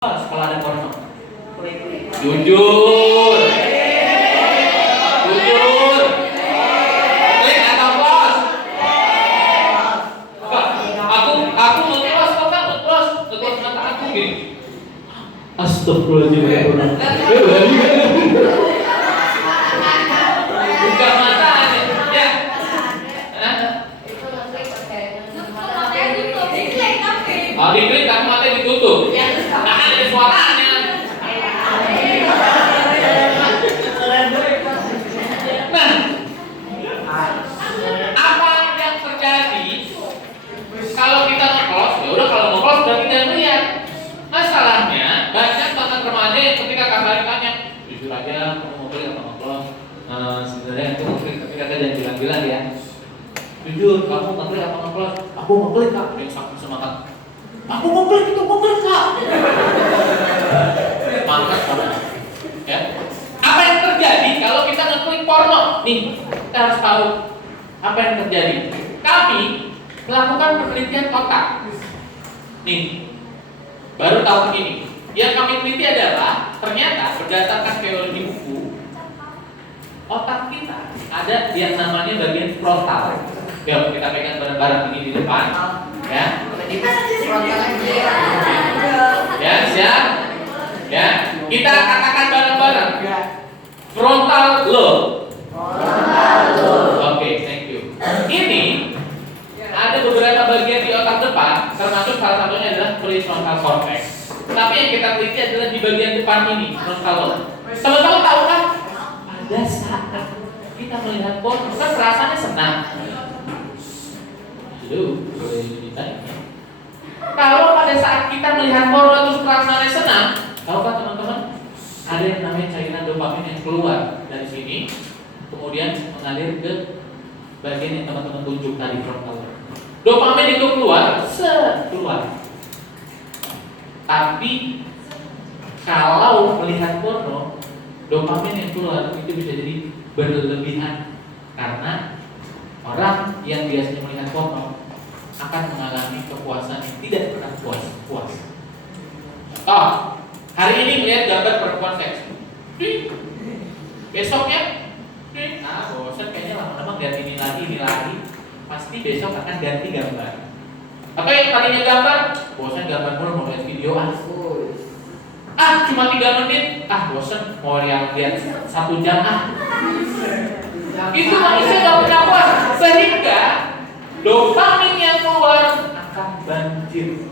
Sekolah ada porno. Jujur. Jujur. Klik atau close? Aku nge-close kok kan, nge-close mata aku gini. Astagfirullahaladzim. Buka mata aja. Ya. Oh, diklik tapi matanya ditutup. Ada suaranya. Nah, apa yang terjadi kalau kita nge-close? Ya udah, kalau nge-close berarti tidak melihat. Masalahnya banyak banget remaja yang ketika kakak tanya, jujur aja kamu mau klik apa nge-close? Sebenarnya aku mau klik, tapi kakak jangan bilang-bilang ya. Jujur, kamu nge-klik apa nge-close? Aku mau klik kak. Yang sangat semangat. Aku mau klik itu, mau klik kak. Mantap banget. Ya. Apa yang terjadi kalau kita ngeklik porno? Nih, kita harus tahu apa yang terjadi. Kami melakukan penelitian otak. Nih, baru tahun ini. Yang kami teliti adalah ternyata berdasarkan teori buku, otak kita ada yang namanya bagian frontal. Yuk kita pegang bareng-bareng ini di depan. Ya. Ya, siap. Ya, kita katakan bareng-bareng. Frontal lobe. Oke, thank you. Ini ada beberapa bagian di otak depan, termasuk salah satunya adalah prefrontal cortex. Tapi yang kita teliti adalah di bagian depan ini, frontal lobe. Teman-teman tahu kan? Pada saat kita melihat porno, kan rasanya senang. Boleh ditanya. Kalau pada saat kita melihat porno terus rasanya senang, tahu kan teman-teman? Ada yang namanya cairan dopamin yang keluar dari sini, kemudian mengalir ke bagian yang teman-teman tunjuk tadi, frontal. Dopamin itu keluar, keluar. Tapi kalau melihat porno, dopamin yang keluar itu bisa jadi berlebihan karena orang yang biasanya melihat porno akan mengalami kepuasan yang tidak pernah puas. Oh, hari ini melihat gambar perempuan seksi. Besoknya, bosan kayaknya lama-lama lihat ini lagi. Pasti besok akan ganti gambar. Atau yang tadinya gambar, bosan gambar mulu mau lihat video cuma 3 menit, bosan mau lihat 1 jam Itu manusia gak pernah puas, sehingga dopamin yang keluar akan banjir.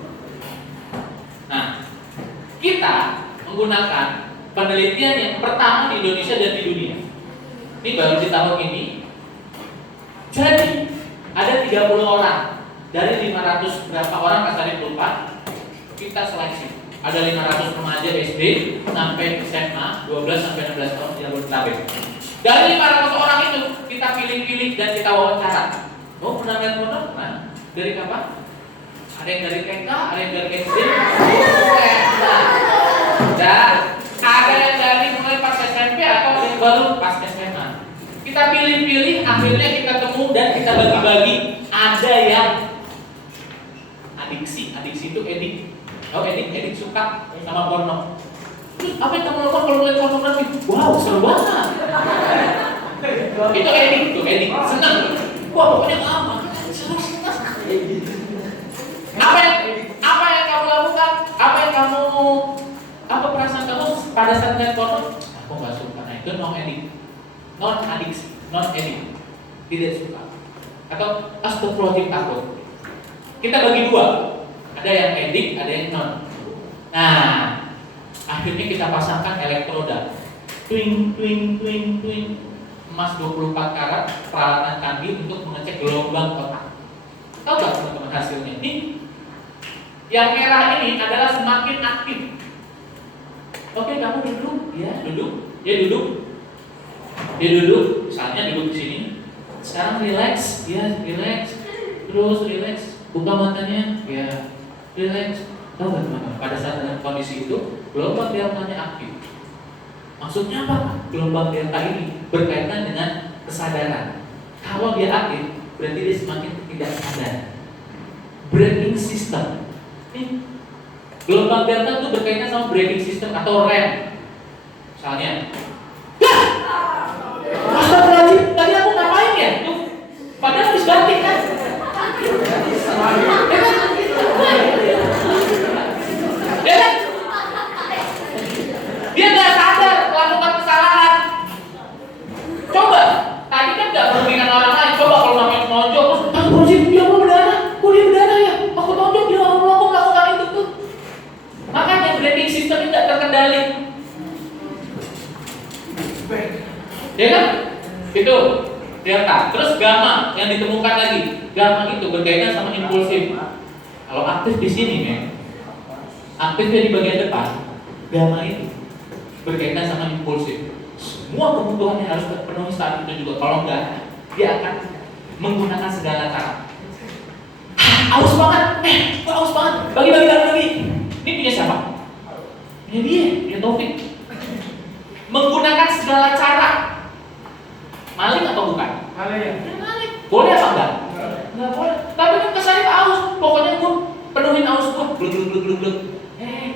Nah, kita menggunakan penelitian yang pertama di Indonesia dan di dunia. Ini baru di tahun ini. Jadi, ada 30 orang dari 500 berapa orang kasarnya lupa, kita seleksi. Ada 500 remaja SD sampai SMA 12 sampai 16 tahun di Jabodetabek. Dari 500 orang itu kita pilih-pilih dan kita wawancara. Oh, pernah lihat porno? Nah, dari kapan? Ada yang dari TK, ada yang dari SD. Dan ada yang dari mulai pas SMP atau yang baru pas SMA. Kita pilih-pilih, akhirnya kita temu dan kita bagi-bagi. Ada yang adiksi itu edik. Oh, edik suka sama porno. Apa yang kamu lakukan kalau melihat pornografi? Wow, seru banget. Itu edik, senang. Wah, pokoknya lama. Apa yang kamu lakukan? Apa perasaan kamu pada saat melihat porno? Aku nggak suka. Nah, itu non edik, tidak suka. Atau astagfirullahaladzim, takut. Kita bagi 2. Ada yang edik, ada yang non. Nah, akhirnya kita pasangkan elektroda. Twing. Emas 24 karat peralatan kami untuk mengecek gelombang otak. Tahu gak teman-teman hasilnya? Ini yang merah ini adalah semakin aktif. Oke, kamu duduk. Ya, duduk. Dia duduk. Misalnya duduk di sini. Sekarang relax. Ya, relax. Terus relax. Buka matanya. Ya, relax. Tahu gak teman-teman? Pada saat dalam kondisi itu, gelombang deltanya aktif. Maksudnya apa? Gelombang delta ini berkaitan dengan kesadaran. Kalau dia aktif, berarti dia semakin tidak sadar. Braking system. Gelombang delta itu berkaitan sama braking system atau rem. Misalnya, astagfirullahaladzim, tadi aku ngapain ya? Tuh, padahal habis batik kan? Ya kan? Dia nggak sadar melakukan kesalahan. Coba, tadi kan nggak merugikan orang lain. Coba kalau namanya menonjol, terus astagfirullahaladzim, dia mau berdarah, kok dia berdarah ya? Aku tonjok dia orang melakukan itu tuh. Makanya braking system tidak terkendali. Ya kan? Itu delta. Terus gamma yang ditemukan lagi. Gamma itu berkaitan sama impulsif. Kalau aktif di sini, aktifnya di bagian depan, gamma itu berkaitan sama impulsif. Semua kebutuhannya harus terpenuhi saat itu juga. Kalau enggak, dia akan menggunakan segala cara. Aus banget, aus banget. Bagi. Ini punya siapa? Punya dia, punya Taufik. Menggunakan segala cara. Maling atau bukan? Maling. Boleh apa enggak? Enggak boleh. Tapi kan kesannya aus. Pokoknya gue penuhin aus gue. Glug.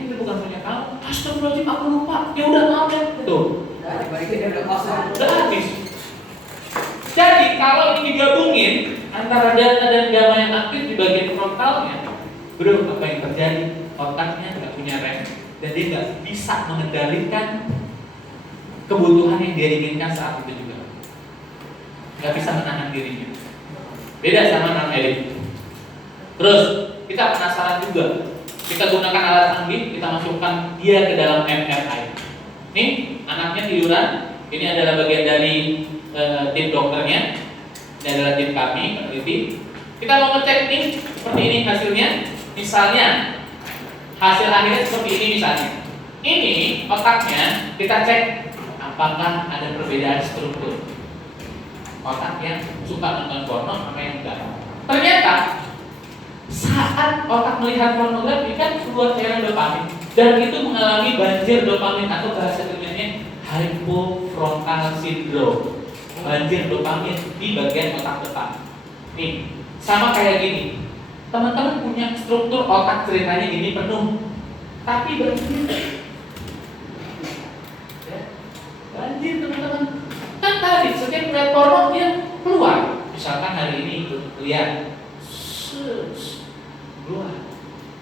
Itu bukan punya kamu. Astagfirullahaladzim, aku lupa. Ya udah maaf ya. Tuh. Udah habis. Jadi kalau ini digabungin antara delta dan gamma yang aktif di bagian frontalnya, bro, apa yang terjadi? Otaknya nggak punya rem dan dia nggak bisa mengendalikan kebutuhan yang dia inginkan saat itu juga. Nggak bisa menahan dirinya. Beda sama non-elit. Terus kita penasaran juga. Kita gunakan alat canggih, kita masukkan dia ke dalam MRI. Nih anaknya tiduran. Ini adalah bagian dari tim dokternya. Ini adalah tim kami peneliti. Kita mau ngecek nih seperti ini hasilnya. Misalnya hasil akhirnya seperti ini misalnya. Ini otaknya kita cek apakah ada perbedaan struktur. Otak yang suka nonton porno sama yang enggak. Ternyata saat otak melihat pornografi kan keluar cairan dopamin dan itu mengalami banjir dopamin atau bahasa ilmiahnya hypofrontal syndrome. Banjir dopamin di bagian otak depan. Nih, sama kayak gini. Teman-teman punya struktur otak ceritanya gini penuh, tapi banjir. Ya, banjir teman-teman. Kan tadi setiap melihat porno dia keluar. Misalkan hari ini lihat, keluar.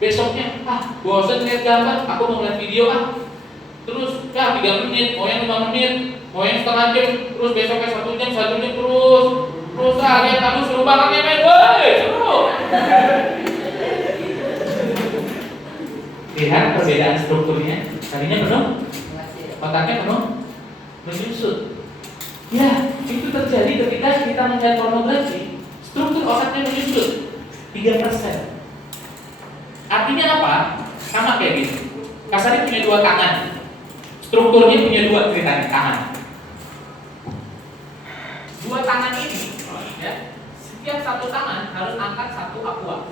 Besoknya, bosan lihat gambar, aku mau lihat video Terus, 3 menit, mau yang 5 menit, mau yang setengah jam, terus besoknya 1 jam, 1 jam terus. Terus lihat kamu seru banget ya men, woi seru. Lihat perbedaan strukturnya, tadinya penuh, otaknya penuh, menyusut. Ya, itu terjadi ketika kita melihat pornografi, struktur otaknya menyusut 3%. Artinya apa? Sama kayak gini. Kasarnya punya 2 tangan. Strukturnya punya 2 ceritanya, tangan. 2 tangan ini, ya, setiap 1 tangan harus angkat 1 aqua.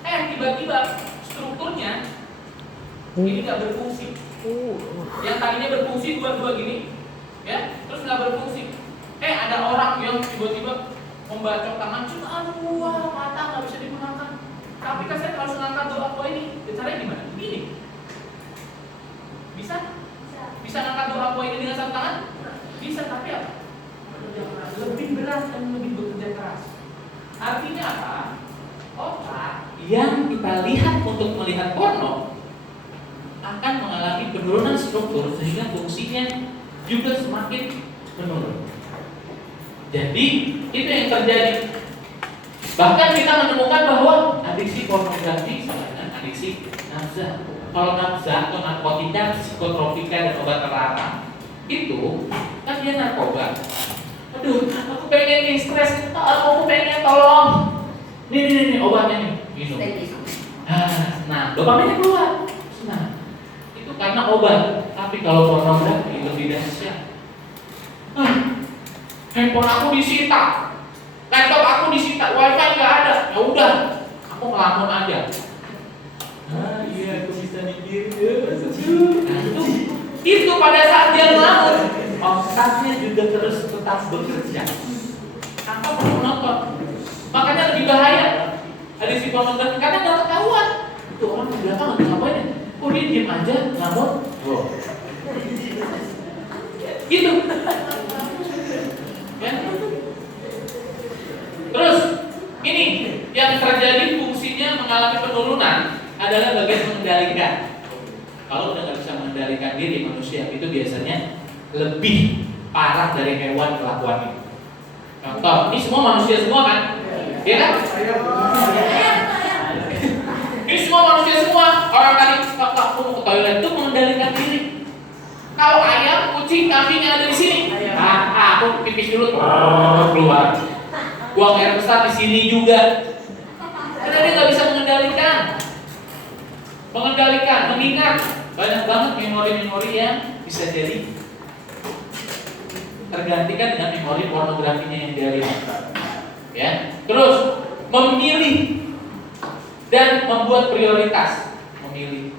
Tiba-tiba strukturnya ini nggak berfungsi. Yang tadinya berfungsi 2 gini, ya, terus nggak berfungsi. Ada orang yang tiba-tiba membacok tangan, cuma mata nggak bisa digunakan. Tapi kan saya harus mengangkat 2 aqua ini. Caranya gimana? Ini. Bisa ngangkat 2 aqua ini dengan 1 tangan? Bisa, tapi apa? Lebih berat dan lebih bekerja keras. Artinya apa? Otak yang kita lihat untuk melihat porno akan mengalami penurunan struktur sehingga fungsinya juga semakin menurun. Jadi itu yang terjadi. Bahkan kita menemukan bahwa adiksi pornografi sama dengan adiksi nafsa. Kalau nafsa atau narkotika, psikotropika dan obat terlarang itu kan dia narkoba. Aduh, aku pengen stres, aku pengen tolong. Nih obatnya nih, minum. Nah, dopaminnya keluar. Nah, itu karena obat. Tapi kalau pornografi itu lebih dahsyat. Handphone aku disita, laptop aku disita, wifi nggak ada. Ya udah, aku ngelamun aja. Iya, aku bisa mikir. Nah, itu pada saat dia ngelamun, otaknya juga terus tetap bekerja tanpa perlu nonton. Makanya lebih bahaya adiksi pornografi karena nggak ketahuan. Tuh orang di belakang lagi ngapain ya? Oh dia diem aja, ngomong. Oh. Gitu. Ya. Terus ini yang terjadi fungsinya mengalami penurunan adalah bagian mengendalikan. Kalau udah nggak bisa mengendalikan diri manusia itu biasanya lebih parah dari hewan kelakuannya. Contoh, ini semua manusia semua kan? Iya kan? Ini semua manusia semua. Orang tadi waktu aku mau ke toilet itu mengendalikan diri. Kalau ayam, kucing, kambing yang ada di sini, aku pipis dulu, keluar. Buang air besar di sini juga. Karena dia nggak bisa mengendalikan, mengingat banyak banget memori-memori yang bisa jadi tergantikan dengan memori pornografinya yang dia lihat. Ya, terus memilih dan membuat prioritas. Memilih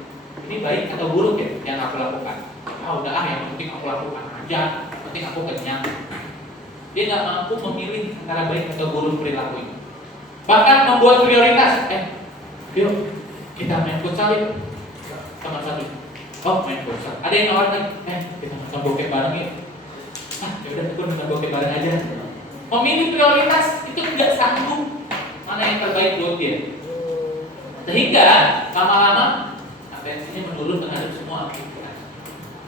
ini baik atau buruk ya yang aku lakukan. Yang penting aku lakukan aja, yang penting aku kenyang. Dia nggak mampu memilih antara baik atau buruk perilaku itu. Bahkan membuat prioritas. Yuk kita main futsal yuk. Teman satu. Oh main futsal. Ada yang nawarkan. Kita nonton bokep bareng yuk. Yaudah aku nonton bokep bareng aja. Memilih prioritas itu tidak sanggup mana yang terbaik buat dia. Sehingga lama-lama atensinya menurun terhadap semua aktivitas.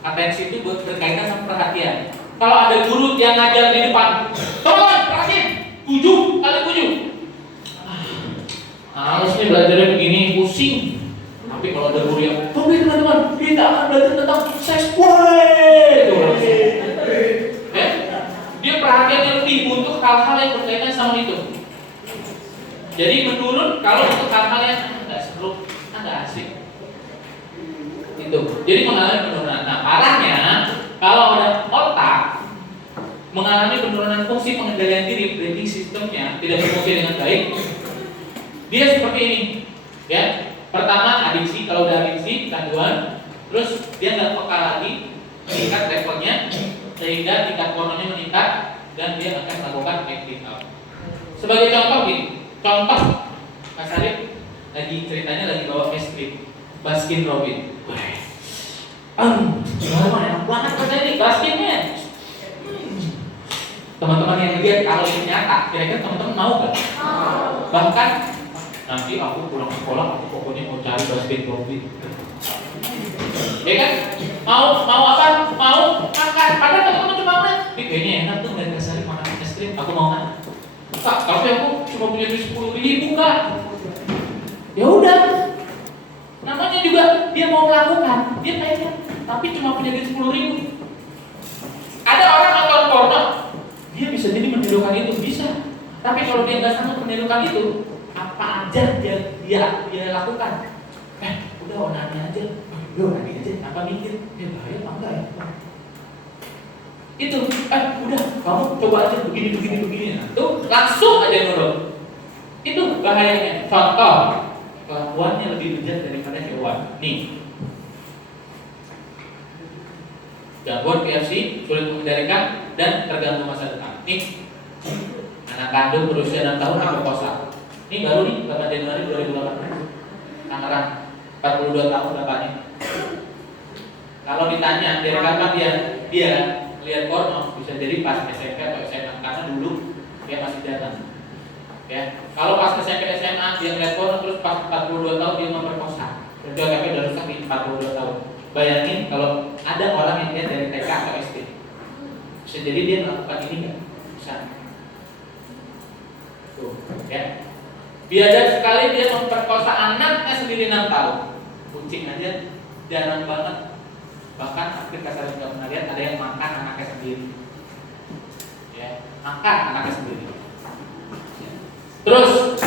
Atensi itu berkaitan sama perhatian. Kalau ada guru yang ngajar di depan, teman-teman perhatiin 7 kali 7. Males nih belajarnya begini, pusing. Tapi kalau ada guru yang, teman-teman, kita akan belajar tentang sex play. Dia perhatiannya lebih untuk hal-hal yang berkaitan sama itu. Jadi menurun kalau untuk hal-hal yang nggak seru, nggak asik. Itu. Jadi mengalami penurunan. Nah, parahnya kalau ada otak mengalami penurunan fungsi pengendalian diri, braking sistemnya tidak berfungsi dengan baik, dia seperti ini. Ya, pertama adiksi, kalau udah adiksi, kecanduan, terus dia nggak peka lagi, meningkat levelnya, sehingga tingkat pornonya meningkat dan dia akan melakukan acting out. Sebagai contoh Mas Arif lagi ceritanya lagi bawa es krim Baskin Robbins. Enak banget katanya nih Baskinnya. Teman-teman yang lihat kalau ini nyata, kira-kira teman-teman mau gak? Bahkan nanti aku pulang sekolah, aku pokoknya mau cari Baskin Robbins. Ya kan? Mau apa? Mau makan. Padahal teman-teman cuma ngeliat, kayaknya enak tuh ngeliat Mas Arif makan es krim. Aku mau kan? Kak, tapi aku cuma punya duit 10.000 Kak. Ya udah. Namanya juga dia mau melakukan, dia pengen, tapi cuma punya duit 10.000. Ada orang nonton porno, dia bisa jadi menirukan itu, bisa. Tapi kalau dia nggak sanggup menirukan itu, apa aja dia lakukan. Udah onani aja, onani aja, apa mikir, bahaya apa enggak ya? Itu, udah, kamu coba aja begini. Nah, tuh langsung aja nurut. Itu bahayanya. Contoh, kelakuannya lebih bejat daripada hewan. Nih, gangguan PFC, sulit mengendalikan dan terganggu masa depan. Nih, anak kandung berusia 6 tahun diperkosa. Ini baru nih, 8 Januari 2018. Tangerang, 42 tahun bapaknya. Kalau ditanya dari kapan dia lihat porno, bisa jadi pas SMP atau SMA, karena dulu dia masih datang. Ya, kalau pas SMP SMA dia ngeliat porno, terus pas 42 tahun dia memperkosa. Berarti otaknya udah rusak di 42 tahun. Bayangin kalau ada orang yang lihat dari TK atau SD, bisa jadi dia melakukan ini nggak? Bisa. Tuh, ya. Biadab sekali dia memperkosa anaknya sendiri 6 tahun. Kucing aja jarang banget. Bahkan hampir kasar juga pernah lihat ada yang makan anaknya sendiri. Ya, makan anaknya sendiri. Terus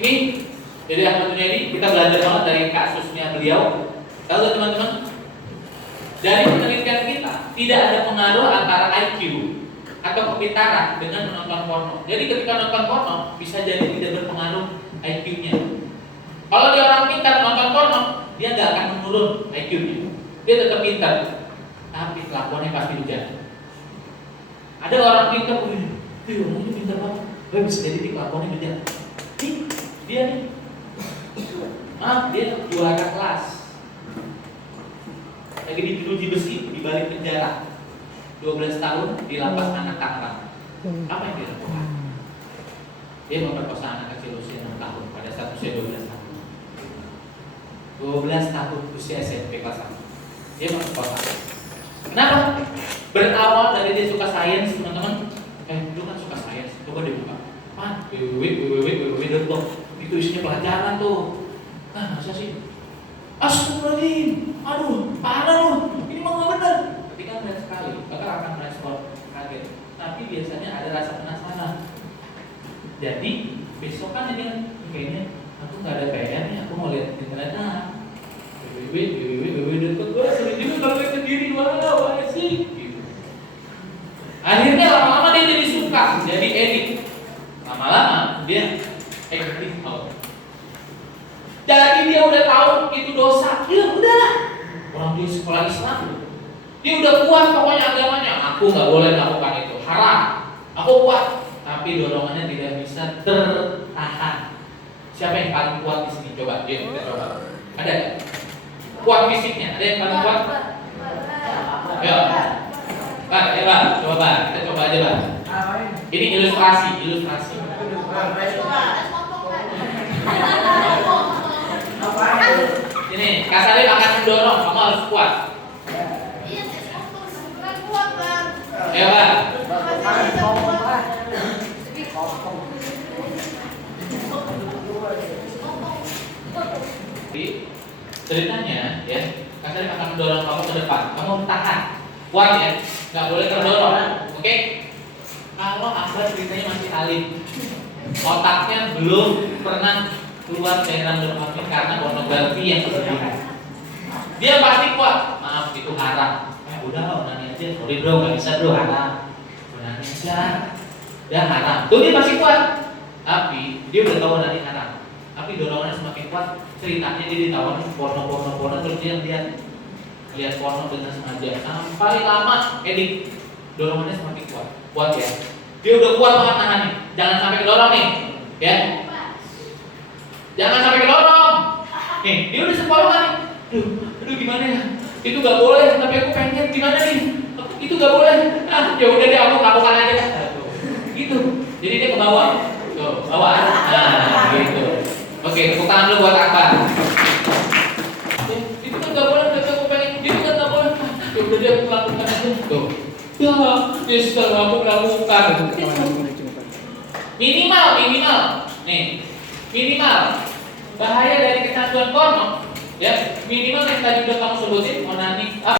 ini jadi Ahmad Junaidi, kita belajar banget dari kasusnya beliau. Tahu gak teman-teman? Dari penelitian kita tidak ada pengaruh antara IQ atau kepintaran dengan menonton porno. Jadi ketika nonton porno bisa jadi tidak berpengaruh IQ-nya. Kalau dia orang pintar nonton porno, dia nggak akan menurun IQ-nya. Dia tetap pintar, tapi kelakuannya pasti bejat. Ada orang pintar, orangnya pintar banget. Bisa jadi kelakuannya bejat. Dia nih. dia juara kelas. Lagi diuji besi di balik penjara. 12 tahun di lapas anak Tangerang. Apa yang dia lakukan? Dia memperkosa anak kecil usia 6 tahun pada saat usia 12 tahun. 12 tahun usia SMP kelas 1. Dia memperkosa. Kenapa? Berawal dari dia suka sains, teman-teman. Lu kan suka sains, coba dibuka. www.com. Itu isinya pelajaran tuh. Masa sih? Astagfirullahaladzim. Aduh, parah lu. Ini mah nggak benar. Ketika melihat sekali, maka akan merespon kaget. Tapi biasanya ada rasa penasaran. Jadi besokan ini kayaknya aku nggak ada PR nih, aku mau lihat internet. www.com. Gue sering juga kalau lihat sendiri, wah sih. Gitu. Akhirnya lama-lama dia jadi suka, jadi edik. Lama-lama dia acting out. Jadi dia udah tahu itu dosa, ya udahlah. Orang dia sekolah Islam, dia udah kuat pokoknya agamanya. Aku nggak boleh melakukan itu, haram. Aku kuat, tapi dorongannya tidak bisa tertahan. Siapa yang paling kuat di sini? Coba, dia kita coba. Ada nggak? Kuat fisiknya, ada yang paling kuat? Ya, coba, kita coba aja, Pak. Ini ilustrasi. Ini, Kak Salim akan mendorong, kamu harus kuat. Ya, Pak. Ceritanya, ya, Kak Salim akan mendorong kamu ke depan. Kamu tahan, kuat ya, nggak boleh terdorong. Oke? Kalau Akbar ceritanya masih alim, otaknya belum pernah keluar dari dalam dopamin karena pornografi yang berlebihan. Dia pasti kuat. Maaf, itu haram. Udah onani aja. Sorry bro, nggak bisa bro, haram. Onani aja. Dia haram. Tuh dia masih kuat. Tapi dia udah tahu onani haram. Tapi dorongannya semakin kuat. Ceritanya dia ditawarin porno terus dia lihat porno dengan sengaja sampai lama edik. Dorongannya semakin kuat. Kuat ya. Dia udah kuat banget nahannya. Jangan sampai kedorong nih. Ya. Jangan sampai kedorong. Nih, dia udah sekolah nih. Aduh gimana ya? Itu gak boleh, tapi aku pengen gimana nih? Itu gak boleh. Ya udah deh, aku lakukan aja. Gitu. Jadi dia ke bawah. Tuh, bawah. Nah, gitu. Oke, tepuk tangan dulu buat Akbar. Itu kan gak boleh, tapi aku pengen. Itu kan gak boleh. Ya udah deh, aku lakukan aja. Tuh. Ya, dia sudah mampu melakukan. Minimal. Nih, minimal bahaya dari kecanduan porno, ya minimal yang tadi udah kamu sebutin, onani